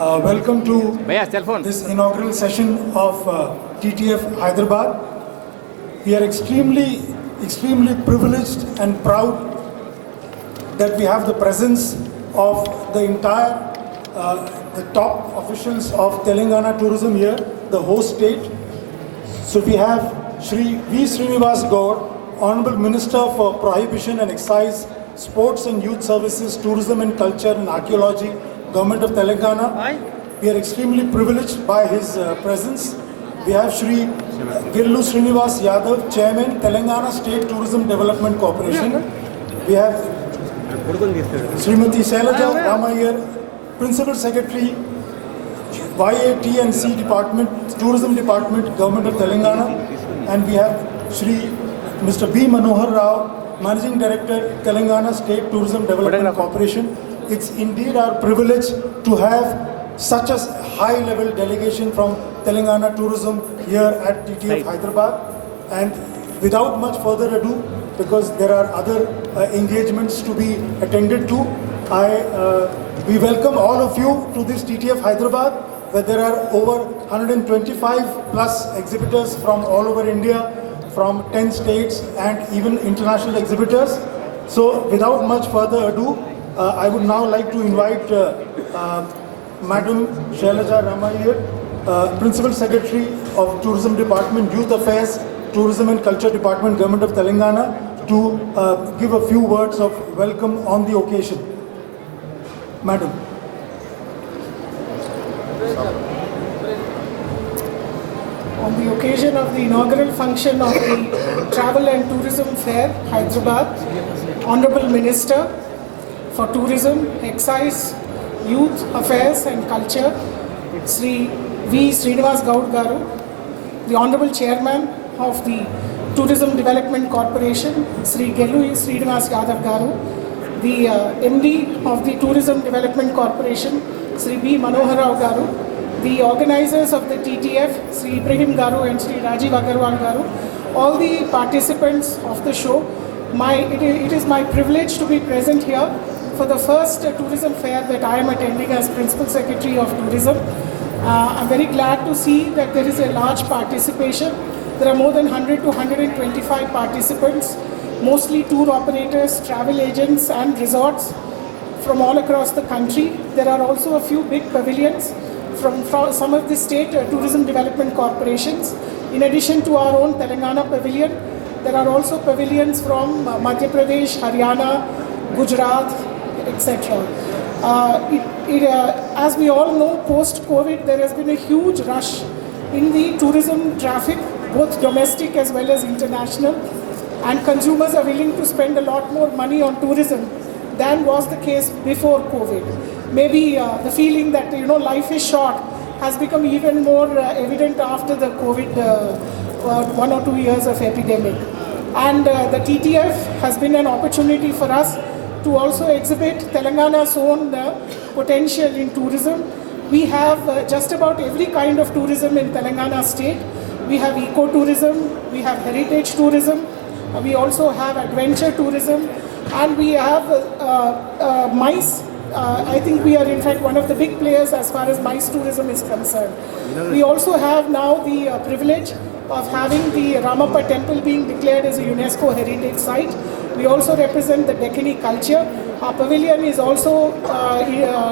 Welcome to this inaugural session of TTF Hyderabad. We are extremely privileged and proud that we have the presence of the entire, the top officials of Telangana Tourism here, the host state. So we have Shri V. Srinivas Gaur, Honorable Minister for Prohibition and Excise, Sports and Youth Services, Tourism and Culture and Archaeology, Government of Telangana. We are extremely privileged by his presence. We have Shri Gillu Srinivas Yadav, Chairman, Telangana State Tourism Development Corporation. We have Srimati Shailaja Ramayar, Principal Secretary, YAT&C Department, Tourism Department, Government of Telangana. And we have Shri Mr. B. Manohar Rao, Managing Director, Telangana State Tourism Development Corporation. It's indeed our privilege to have such a high-level delegation from Telangana Tourism here at TTF Hyderabad. And without much further ado, because there are other engagements to be attended to, we welcome all of you to this TTF Hyderabad, where there are over 125 plus exhibitors from all over India, from 10 states and even international exhibitors. So without much further ado, I would now like to invite Madam Shailaja Ramayar, Principal Secretary of Tourism Department, Youth Affairs, Tourism and Culture Department, Government of Telangana, to give a few words of welcome on the occasion. Madam. On the occasion of the inaugural function of the Travel and Tourism Fair, Hyderabad, Honorable Minister for Tourism, Excise, Youth Affairs and Culture, Sri V. Srinivas Gaur Garu, the Honorable Chairman of the Tourism Development Corporation, Sri Gelu Srinivas Yadav Garu, the MD of the Tourism Development Corporation, Sri B. Manohar Rao Garu, the organizers of the TTF, Sri Ibrahim Garu and Sri Rajiv Agarwal Garu, all the participants of the show. It is my privilege to be present here for the first tourism fair that I am attending as Principal Secretary of Tourism. I'm very glad to see that there is a large participation. There are more than 100 to 125 participants, mostly tour operators, travel agents and resorts from all across the country. There are also a few big pavilions from some of the state tourism development corporations. In addition to our own Telangana pavilion, there are also pavilions from Madhya Pradesh, Haryana, Gujarat, etc. As we all know, post-COVID, there has been a huge rush in the tourism traffic, both domestic as well as international, and consumers are willing to spend a lot more money on tourism than was the case before COVID. Maybe the feeling that life is short has become even more evident after the COVID 1 or 2 years of epidemic. And the TTF has been an opportunity for us to also exhibit Telangana's own potential in tourism. We have just about every kind of tourism in Telangana state. We have eco-tourism, we have heritage tourism, we also have adventure tourism, and we have MICE. I think we are in fact one of the big players as far as MICE tourism is concerned. We also have now the privilege of having the Ramappa temple being declared as a UNESCO heritage site. We also represent the Deccani culture. Our pavilion is also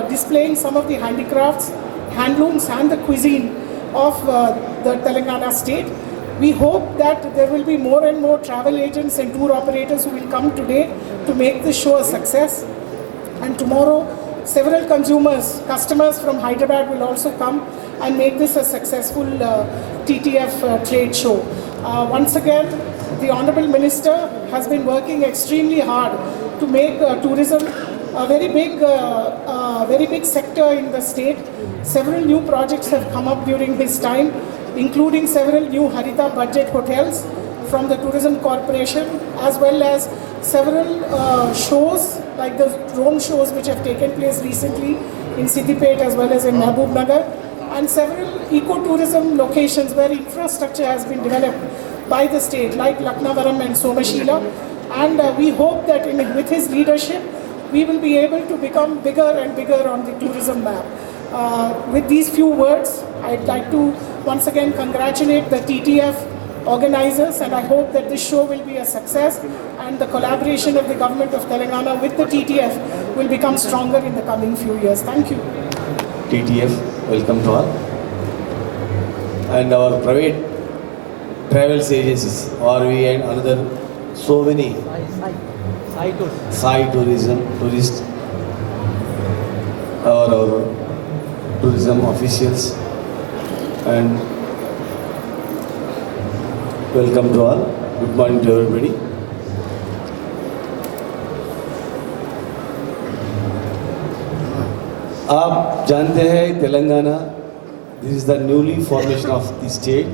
displaying some of the handicrafts, handlooms and the cuisine of the Telangana state. We hope that there will be more and more travel agents and tour operators who will come today to make this show a success. And tomorrow, several customers from Hyderabad will also come and make this a successful TTF trade show. Once again, the Honorable Minister has been working extremely hard to make tourism a very big sector in the state. Several new projects have come up during his time, including several new Harita budget hotels from the Tourism Corporation, as well as several shows like the drone shows which have taken place recently in Siddipet as well as in Mahbub Nagar, and several eco-tourism locations where infrastructure has been developed by the state like Laknavaram and Somashila. And we hope that with his leadership, we will be able to become bigger and bigger on the tourism map. With these few words, I'd like to once again congratulate the TTF organizers, and I hope that this show will be a success and the collaboration of the government of Telangana with the TTF will become stronger in the coming few years. Thank you. TTF, welcome to all. And our private travels agencies, RV and another, so many. Sai tourism, tourist, our tourism officials, and welcome to all. Good morning to everybody. आप जानते हैं Telangana, this is the newly formation of the state.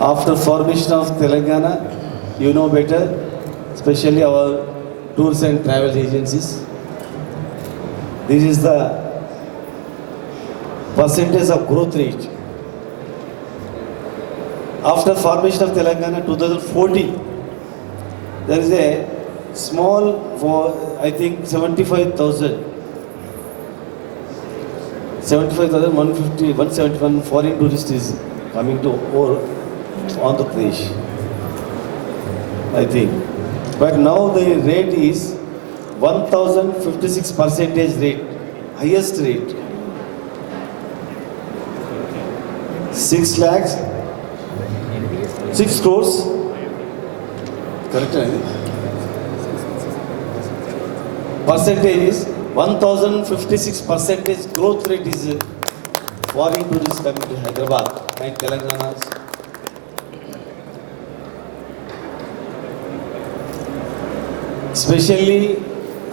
After formation of Telangana, you know better, especially our tours and travel agencies. This is the percentage of growth rate. After formation of Telangana 2014, there is a small, I think 171 foreign tourists is coming to Andhra Pradesh, I think. But now the rate is 1056 percentage rate, highest rate. 6 lakhs, 6 crores, correct? Percentage is 1056 percentage growth rate is foreign tourists coming to Hyderabad and Telangana. Especially,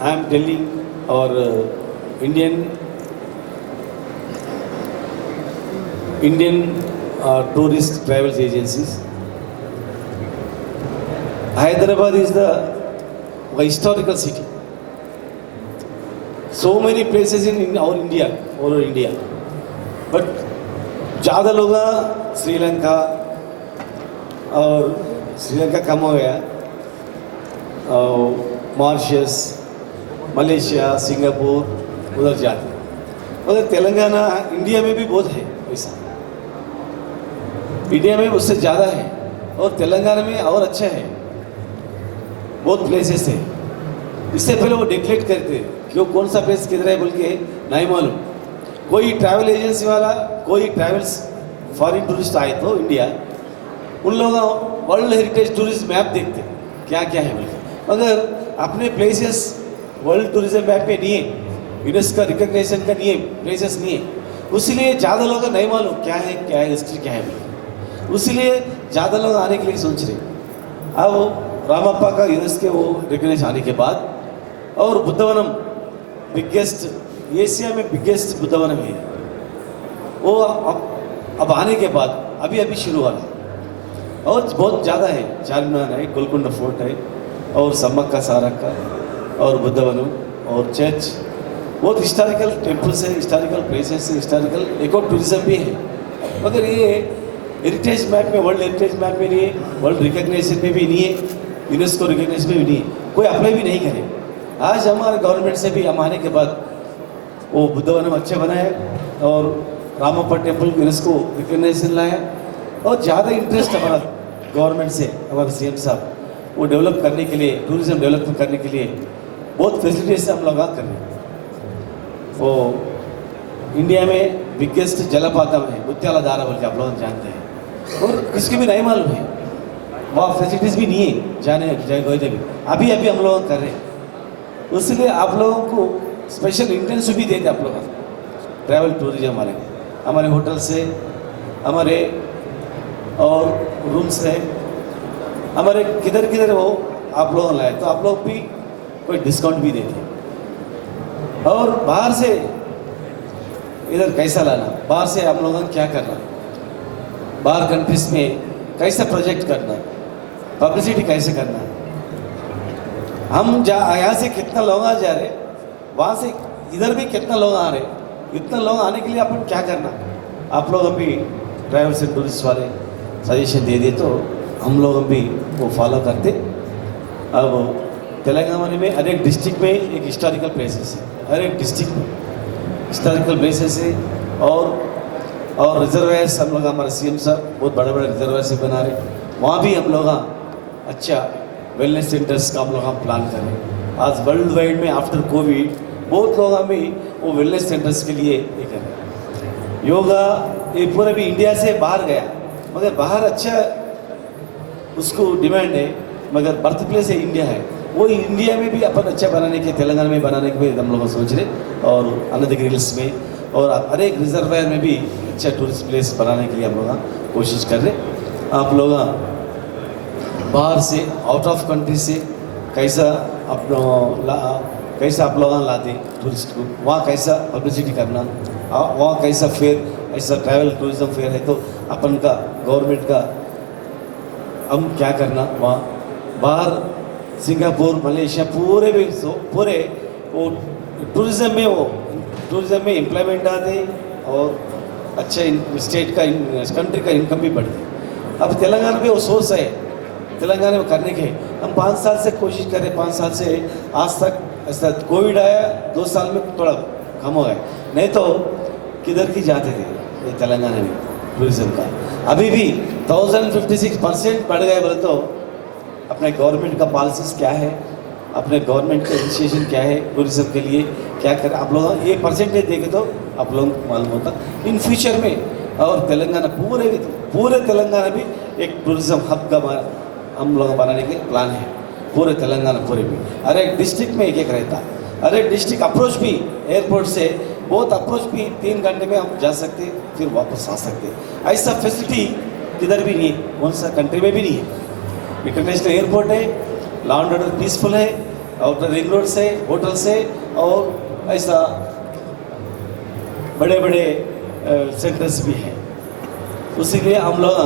I am telling our Indian tourist travel agencies. Hyderabad is the historical city. So many places in our India, all over India. But ज़्यादा लोग श्रीलंका और श्रीलंका कम हो गया, Mauritius, Malaysia, Singapore उधर जाते हैं। मगर Telangana India में भी बहुत है वैसा, इंडिया में उससे ज़्यादा है और तेलंगाना में और अच्छा है, बहुत प्लेसेस है। इससे पहले वो डिक्लेयर करते कि वो कौन सा प्लेस किधर है बोल के नहीं मालूम। कोई ट्रैवल एजेंसी वाला, कोई ट्रैवल्स फॉरेन टूरिस्ट आए तो इंडिया, उन लोगों वर्ल्ड हेरिटेज टूरिस्ट मैप देखते क्या क्या है बोल के, मगर अपने प्लेसेस वर्ल्ड टूरिज्म मैप पे नहीं है, यूनेस्को रिकग्निशन का नहीं है, प्लेसेस नहीं है। उसीलिए ज़्यादा लोग नहीं मालूम क्या है हिस्ट्री क्या है बोल, उसीलिए ज़्यादा लोग आने के लिए सोच रहे। अब रामप्पा का यूनेस्को वो रिकग्निशन आने के बाद और बुद्धवनम बिगेस्ट, एशिया में बिगेस्ट बुद्धवनम है वो अब आने के बाद अभी शुरू हुआ और बहुत ज़्यादा है। चारमीनार है, गोलकुंडा फोर्ट है और सम्मक्का सारक्का और बुद्धवनम और चर्च, बहुत हिस्टोरिकल टेम्पल्स है, हिस्टोरिकल प्लेसेस है, हिस्टोरिकल इको टूरिज्म भी है। मगर ये हेरिटेज मैप में, वर्ल्ड हेरिटेज मैप में नहीं है, वर्ल्ड रिकग्निशन में भी नहीं है, यूनेस्को रिकग्निशन में भी नहीं है, कोई अप्लाई भी नहीं करे। आज हमारे गवर्नमेंट से भी हम आने के बाद वो बुद्धवनम अच्छे बनाए और रामप्पा टेम्पल यूनेस्को रिकग्निशन लाया और ज़्यादा इंटरेस्ट हमारा गवर्नमेंट से, हमारे सीएम साहब वो डेवलप करने के लिए, टूरिज्म डेवलप करने के लिए बहुत फैसिलिटीज से हम लोग कर रहे हैं। वो इंडिया में बिगेस्ट जलपातम है मुत्याला धारा बोल के आप लोग जानते हैं और किसकी भी नहीं मालूम है, वहाँ फैसिलिटीज़ भी नहीं है जाने गए भी, अभी हम लोग कर रहे हैं। उसलिए आप लोगों को स्पेशल इंटेंसिव भी देते आप लोग ट्रैवल टूरिज्म हमारे होटल से, हमारे और रूम्स है, हमारे किधर वो आप लोग लाए तो आप लोग भी कोई डिस्काउंट भी देते। और बाहर से इधर कैसा लाना, बाहर से हम लोगों ने क्या करना, बाहर कंट्रीज में कैसा प्रोजेक्ट करना, पब्लिसिटी कैसे करना, हम यहाँ से कितना लोग आ जा रहे, वहाँ से इधर भी कितना लोग आ रहे, इतना लोग आने के लिए अपन क्या करना, आप लोग अभी ट्रैवल्स एंड टूरिस्ट वाले सजेशन दे दिए तो हम लोग भी वो फॉलो करते। अब तेलंगाना में हर एक डिस्ट्रिक्ट में एक हिस्टोरिकल प्लेसेस है, हर एक डिस्ट्रिक्ट में हिस्टोरिकल प्लेसेस है और रिजर्वायर्स हम लोग हमारे सीएम साहब बहुत बड़े बड़े रिजर्वायर्स बना रहे, वहाँ भी हम लोग अच्छा वेलनेस सेंटर्स का हम लोग प्लान कर रहे हैं। आज वर्ल्ड वाइड में आफ्टर कोविड बहुत लोग हमें वो वेलनेस सेंटर्स के लिए ये कर रहे हैं। योगा ये पूरा भी इंडिया से बाहर गया, मगर बाहर अच्छा उसको डिमांड है, मगर बर्थ प्लेस है इंडिया है, वो इंडिया में भी अपन अच्छा बनाने के, तेलंगाना में बनाने के भी हम लोग सोच रहे, और अनंतगिरी हिल्स में और हर एक रिजर्वायर में भी अच्छा टूरिस्ट प्लेस बनाने के लिए हम लोग कोशिश कर रहे। आप लोग बाहर से आउट ऑफ कंट्री से कैसा कैसा आप लोग लाते टूरिस्ट को, वहाँ कैसा पब्लिसिटी करना, वहाँ कैसा फेयर ऐसा ट्रैवल टूरिज्म फेयर है तो अपन का गवर्नमेंट का हम क्या करना, वहाँ बाहर सिंगापुर मलेशिया पूरे भी पूरे वो टूरिज्म में एम्प्लॉयमेंट आते और अच्छे स्टेट का कंट्री का इनकम भी बढ़ती। अब तेलंगाना में वो सोर्स है तेलंगाना में करने के, हम 5 साल से कोशिश कर रहे, 5 साल से आज तक ऐसा कोविड आया 2 साल में थोड़ा कम हो गया, नहीं तो किधर की जाते थे ये तेलंगाना में टूरिज्म का। अभी भी 1056% बढ़ गए बोले तो अपने गवर्नमेंट का पॉलिसीज क्या है, अपने गवर्नमेंट का इनिशिएशन क्या है टूरिज्म के लिए क्या कर, आप लोग ये परसेंटेज देखे तो आप लोगों को मालूम होता इन फ्यूचर में। और तेलंगाना पूरे तेलंगाना भी एक टूरिज्म हब का हम लोग बनाने के प्लान है, पूरे तेलंगाना पूरे भी। हर एक डिस्ट्रिक्ट में एक रहता, हर एक डिस्ट्रिक्ट अप्रोच भी एयरपोर्ट से बहुत अप्रोच भी 3 घंटे में हम जा सकते फिर वापस आ सकते, ऐसा फैसिलिटी किधर भी नहीं है, कौन सा कंट्री में भी नहीं है। इंटरनेशनल एयरपोर्ट है, लॉ एंड ऑर्डर पीसफुल है, आउटर रिंग रोड से होटल से, और ऐसा बड़े बड़े सेंटर्स भी हैं। उसी लिए हम लोग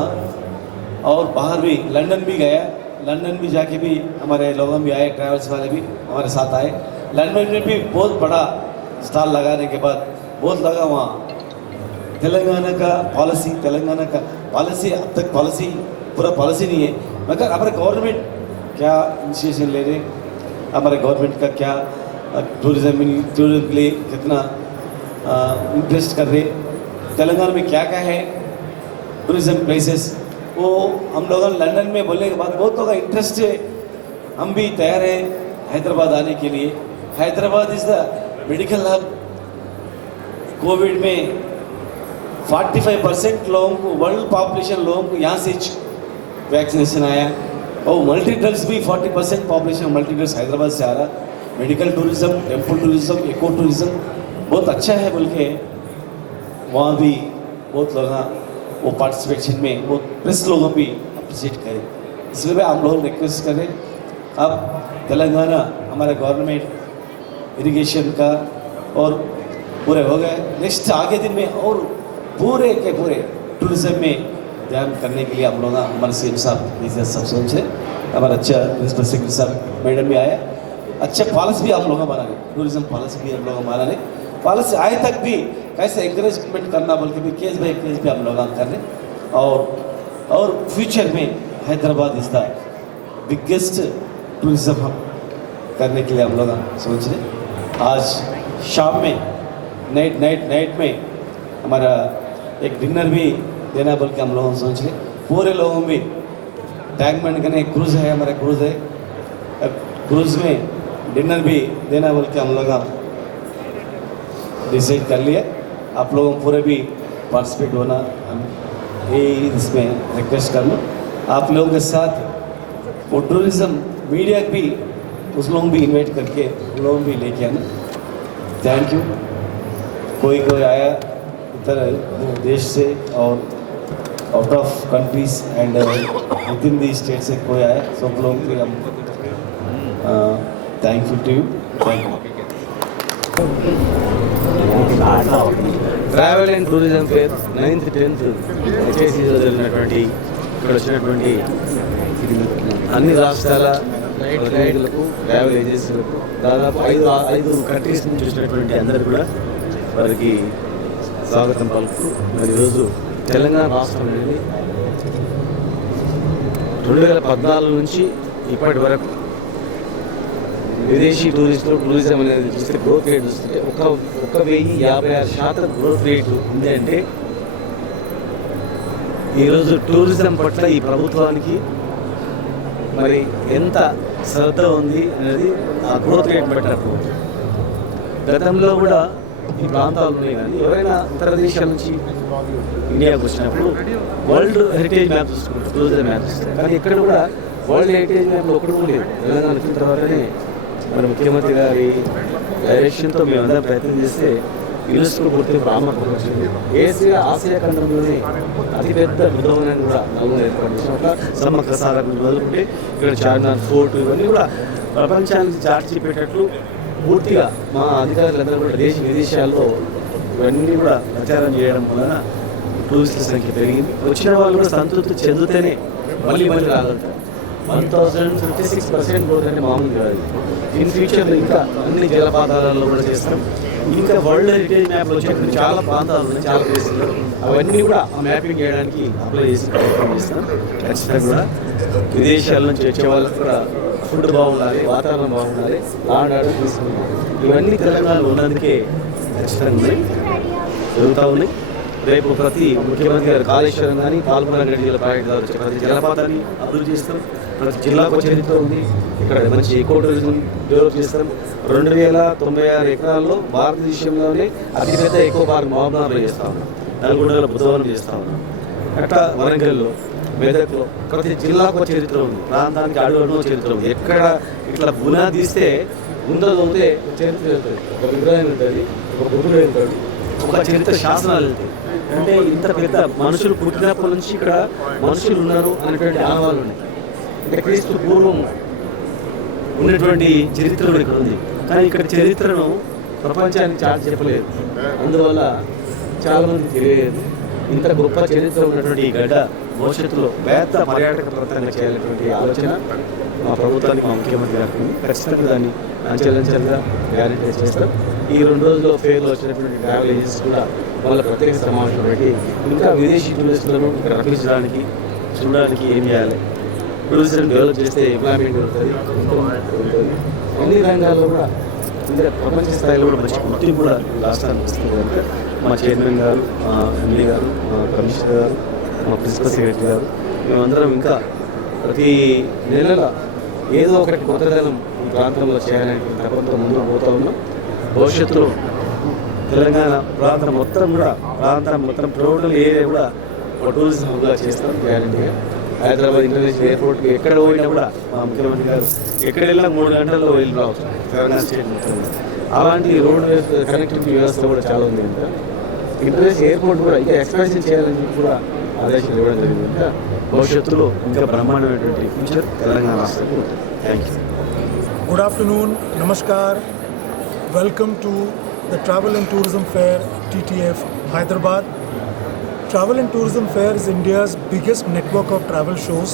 और बाहर भी लंदन भी गया, लंदन भी जाके भी हमारे लोग भी आए, ट्रैवल्स वाले भी हमारे साथ आए। लंदन में भी बहुत बड़ा स्टॉल लगाने के बाद बहुत लगा वहाँ तेलंगाना का पॉलिसी अब तक पूरा पॉलिसी नहीं है, मगर हमारे गवर्नमेंट क्या इनिशिएशन ले रहे, हमारे गवर्नमेंट का क्या टूरिज्म के लिए कितना इंटरेस्ट कर रहे, तेलंगाना में क्या क्या है टूरिज्म प्लेसेस, वो हम लोग लंदन में बोलने के बाद बहुत लोग का इंटरेस्ट है। हम भी तैयार हैं हैदराबाद आने के लिए। Hyderabad is the medical hub. Covid में 45% लोगों को, वर्ल्ड पॉपुलेशन लोगों को यहाँ से वैक्सीनेशन आया, और मल्टी ड्रग्स भी 40% पॉपुलेशन मल्टी ड्रग्स हैदराबाद से आ रहा। Medical tourism, temple tourism, eco tourism बहुत अच्छा है बोल के वहाँ भी बहुत लोग वो पार्टिसिपेशन में वो प्रेस लोगों भी अप्रिशिएट करें, इसलिए हम लोग रिक्वेस्ट करें। अब तेलंगाना हमारा गवर्नमेंट इरिगेशन का और पूरे हो गए, नेक्स्ट आगे दिन में और पूरे के पूरे टूरिज्म में ध्यान करने के लिए हम लोग हमारे सीएम साहब सब सोच रहे, हमारा अच्छा प्रिंसिपल सेक्रेटरी साहब मैडम भी आया, अच्छा पॉलिसी भी हम लोग बना रहे, टूरिज्म पॉलिसी भी हम लोग बना रहे, पॉलिसी आए तक भी कैसे एंकरेजमेंट करना बोल के भी केस बाई केस भी हम लोग कर रहे हैं। और फ्यूचर में Hyderabad is the biggest tourism hub करने के लिए हम लोग सोच रहे। आज शाम में नाइट में हमारा एक डिनर भी देना बोल के हम लोग सोच रहे, पूरे लोगों में टैंक बंड करने क्रूज़ है, हमारा क्रूज़ है, क्रूज़ में डिनर भी देना बोल के हम लोग डिसाइड कर लिया। आप लोगों पूरे भी पार्टिसिपेट होना ये इसमें रिक्वेस्ट करना। आप लोगों के साथ वो टूरिज्म मीडिया भी उस लोग भी इन्वाइट करके उन लोग भी लेके आना। Thank you. कोई आया इधर देश से और out of countries and within the state से कोई आया, सब लोग भी हम thank you to you. Thank you. Travel and tourism fair 9th 10th హెచ్ఐసిలో జరిగినటువంటి ఇక్కడ వచ్చినటువంటి అన్ని రాష్ట్రాల గైడ్లకు, ట్రావెల్ ఏజెన్సీలకు, దాదాపు 5 కంట్రీస్ నుంచి వచ్చినటువంటి అందరూ కూడా వారికి స్వాగతం పలుకుతూ, మరి ఈరోజు తెలంగాణ రాష్ట్రం అనేది 2014 నుంచి ఇప్పటి వరకు విదేశీ టూరిజం అనేది చూస్తే గ్రోత్ రేట్ చూస్తే 1,056% గ్రోత్ రేట్ ఉంది. అంటే ఈరోజు టూరిజం పట్ల ఈ ప్రభుత్వానికి మరి ఎంత శ్రద్ధ ఉంది అనేది ఆ గ్రోత్ రేట్ బట్టి అర్థమవుతుంది. గతంలో కూడా ఈ ప్రాంతాలు ఉన్నాయి, కానీ ఎవరైనా ఇతర దేశాల నుంచి ఇండియాకు వచ్చినప్పుడు వరల్డ్ హెరిటేజ్ మ్యాప్ చూసుకుంటారు, టూరిజం మ్యాప్ చూస్తారు. కానీ ఇక్కడ కూడా వరల్డ్ హెరిటేజ్ మ్యాప్లో ఒకటి కూడా లేదు. తెలంగాణ వచ్చిన తర్వాతనే మరి ముఖ్యమంత్రి గారి డైరెక్షన్తో మేము అందరం ప్రయత్నం చేస్తే యునెస్కో గుర్తింపు రామకృష్ణ వచ్చింది. ఆసియా ఖండంలోనే అతిపెద్ద బృందావనాన్ని కూడా నలుగురు ఏర్పాటు చేసినట్ల సమ్మక్క సాగర్ మొదలుకుంటే ఇక్కడ చార్మినార్ ఫోర్ట్ ఇవన్నీ కూడా ప్రపంచానికి చాటి చెప్పేటట్లు పూర్తిగా మా అధికారులందరూ కూడా దేశ విదేశాల్లో ఇవన్నీ కూడా ప్రచారం చేయడం వలన టూరిస్టుల సంఖ్య పెరిగింది. వచ్చిన వాళ్ళు కూడా సంతృప్తి చెందితేనే మళ్ళీ రాగలుగుతారు. 1056% గ్రోత్ అంటే మామూలు కాదు. ఇన్ ఫ్యూచర్లో ఇంకా అన్ని జలపాతాలలో కూడా చేస్తాం. ఇంకా వరల్డ్ హెరిటేజ్ మ్యాప్లో వచ్చేటువంటి చాలా ప్రాంతాలు ఉన్నాయి, చాలా ప్లేసులు, అవన్నీ కూడా ఆ మ్యాపింగ్ చేయడానికి అప్లై చేసి ప్రయత్నం చేస్తాం. ఖచ్చితంగా కూడా విదేశాల నుంచి వచ్చే వాళ్ళకి కూడా ఫుడ్ బాగుండాలి, వాతావరణం బాగుండాలి, లాండ్ ఆర్డర్ తీసుకుంటాం. ఇవన్నీ తెలంగాణలో ఉన్నందుకే ఖచ్చితంగా ఉన్నాయి, జరుగుతూ ఉన్నాయి. రేపు ప్రతి ముఖ్యమంత్రి గారు కాళేశ్వరం కానీ పాల్గొనగడ్డి జిల్లా ప్రాజెక్ట్ ద్వారా వచ్చే ప్రతి జలపాతాన్ని అభివృద్ధి చేస్తాం. ప్రతి జిల్లాకు చరిత్ర ఉంది. ఇక్కడ మంచి ఎకో టూరిజం డెవలప్ చేస్తాం. 2096 ఎకరాల్లో భారతదేశంలోనే అతిపెద్ద ఎకో పార్క్ మహబూబ్నగర్లో చేస్తా ఉన్నాం. నల్గొండలో బుధవారం చేస్తా ఉన్నాం. అట్లా వరంగల్లో, మెదక్లో ప్రతి జిల్లాకు చరిత్ర ఉంది. ప్రాంతానికి అడుగు చరిత్ర ఉంది. ఎక్కడ ఇట్లా బునాది తీస్తే ముందవుతే చరిత్ర వెళ్తుంది. ఒక విగ్రహం ఉంటుంది, ఒక బుద్ధుడు వెళ్తాడు, ఒక చరిత్ర శాసనాలు వెళ్తాయి. అంటే ఇంత పెద్ద మనుషులు పుట్టినప్పటి నుంచి ఇక్కడ మనుషులు ఉన్నారు అనేటువంటి ఆనవాళ్ళు ఉన్నాయి. అంటే క్రీస్తు పూర్వం ఉన్నటువంటి చరిత్ర ఇక్కడ ఉంది. కానీ ఇక్కడ చరిత్రను ప్రపంచానికి చాటి చెప్పలేదు. అందువల్ల చాలామంది తెలియలేదు. ఇంత గొప్ప చరిత్ర ఉన్నటువంటి ఈ గడ్డ భవిష్యత్తులో పెద్ద పర్యాటక ప్రాంతంగా చేయాలనేటువంటి ఆలోచన మా ప్రభుత్వానికి, మా ముఖ్యమంత్రి గారికి ఖచ్చితంగా దాన్ని అంచెలంచెలుగా గ్యారెంటీ చేస్తారు. ఈ 2 రోజుల్లో ఫేర్లో వచ్చినటువంటి ట్రావెల్ ఏజెన్సీస్ కూడా వాళ్ళ ప్రత్యేక సమావేశం పెట్టి ఇంకా విదేశీ టూరిస్టులను ఇక్కడ రప్పించడానికి, చూడడానికి ఏం చేయాలి, టూరిజం డెవలప్ చేస్తే ఎంప్లాయ్మెంట్ ఉంటుంది, అన్ని రంగాల్లో కూడా ఇంకా ప్రపంచ స్థాయిలో కూడా మంచి గుర్తింపు కూడా రాష్ట్రానికి వస్తుంది. కనుక మా చైర్మన్ గారు, మా ఎండీ గారు, మా కమిషనర్ గారు, మా ప్రిన్సిపల్ సెక్రటరీ గారు, మేమందరం ఇంకా ప్రతి నెలల ఏదో ఒకటి కొత్తదనం ఈ ప్రాంతంలో చేయడానికి తప్పంతో ముందుకు పోతూ ఉన్నాం. భవిష్యత్తులో తెలంగాణ ప్రాంతం మొత్తం టోటల్ ఏరియా కూడా ఒక టూరిజం హబ్గా చేస్తాం గ్యారెంటీగా. హైదరాబాద్ ఇంటర్నేషనల్ ఎయిర్పోర్ట్కి ఎక్కడ పోయినా కూడా మా ముఖ్యమంత్రి గారు ఎక్కడ వెళ్ళినా 3 గంటల్లో వెళ్ళి రావచ్చు తెలంగాణ స్టేట్ మొత్తం. అలాంటి రోడ్ కనెక్టివిటీ వ్యవస్థ కూడా చాలా ఉంది. కనుక ఇంటర్నేషనల్ ఎయిర్పోర్ట్ కూడా ఇంకా ఎక్స్పాన్షన్ చేయాలని చెప్పి కూడా ఆదేశాలు ఇవ్వడం జరిగింది. కనుక భవిష్యత్తులో ఇంకా బ్రహ్మాండమైనటువంటి ఫ్యూచర్ తెలంగాణ రాష్ట్రానికి ఉంటుంది. Thank you. Good afternoon, Namaskar. Welcome to the Travel and Tourism Fair, TTF, Hyderabad. Travel and Tourism Fair is India's biggest network of travel shows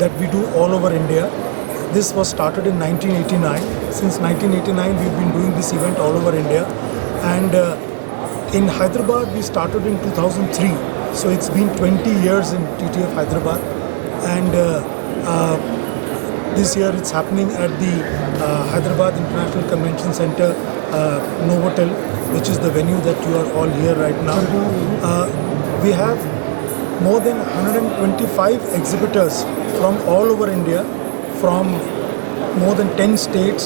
that we do all over India. This was started in 1989. Since 1989, we've been doing this event all over India. And in Hyderabad, we started in 2003. So it's been 20 years in TTF Hyderabad. And this year it's happening at the Hyderabad International Convention Center, Novotel, which is the venue that you are all here right now. We have more than 125 exhibitors from all over India, from more than 10 states,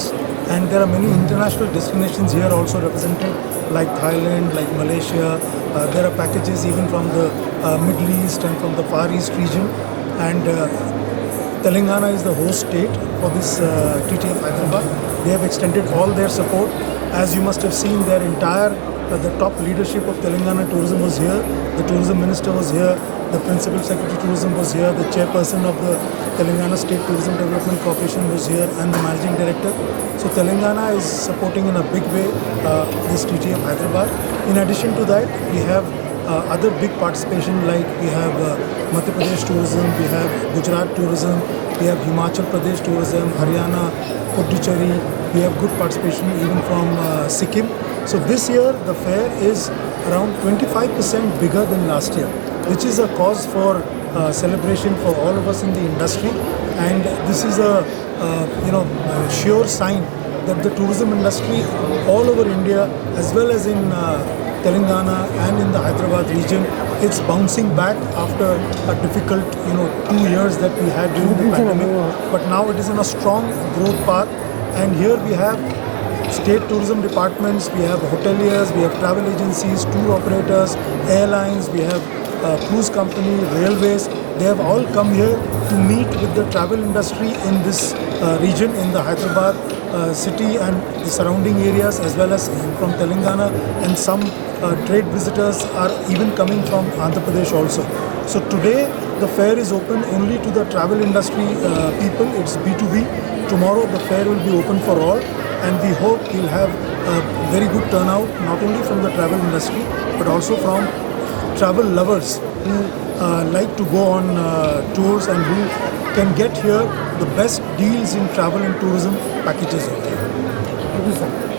and there are many international destinations here also represented, like Thailand, like Malaysia. There are packages even from the Middle East and from the Far East region. And Telangana is the host state for this TTF Hyderabad. They have extended all their support. As you must have seen, their entire the top leadership of Telangana Tourism was here. The tourism minister was here. The principal secretary tourism was here. The chairperson of the Telangana State Tourism Development Corporation was here, and the managing director. So Telangana is supporting in a big way this TTF Hyderabad. In addition to that, we have other big participation, like we have Madhya Pradesh tourism, we have Gujarat tourism, we have Himachal Pradesh tourism, Haryana, Puducherry. We have good participation even from Sikkim. So this year the fair is around 25% bigger than last year, which is a cause for celebration for all of us in the industry. And this is a sure sign that the tourism industry all over India, as well as in Telangana and in the Hyderabad region, it's bouncing back after a difficult 2 years that we had during the pandemic. But now it is in a strong growth path, and here we have state tourism departments, we have hoteliers, we have travel agencies, tour operators, airlines, we have cruise company, railways. They have all come here to meet with the travel industry in this region, in the Hyderabad city and the surrounding areas, as well as from Telangana, and some trade visitors are even coming from Andhra Pradesh also. So today the fair is open only to the travel industry people. It's B2B. Tomorrow the fair will be open for all, and we hope we'll have a very good turnout, not only from the travel industry but also from travel lovers who like to go on tours and who can get here the best deals in travel and tourism packages over here. Thank you, sir.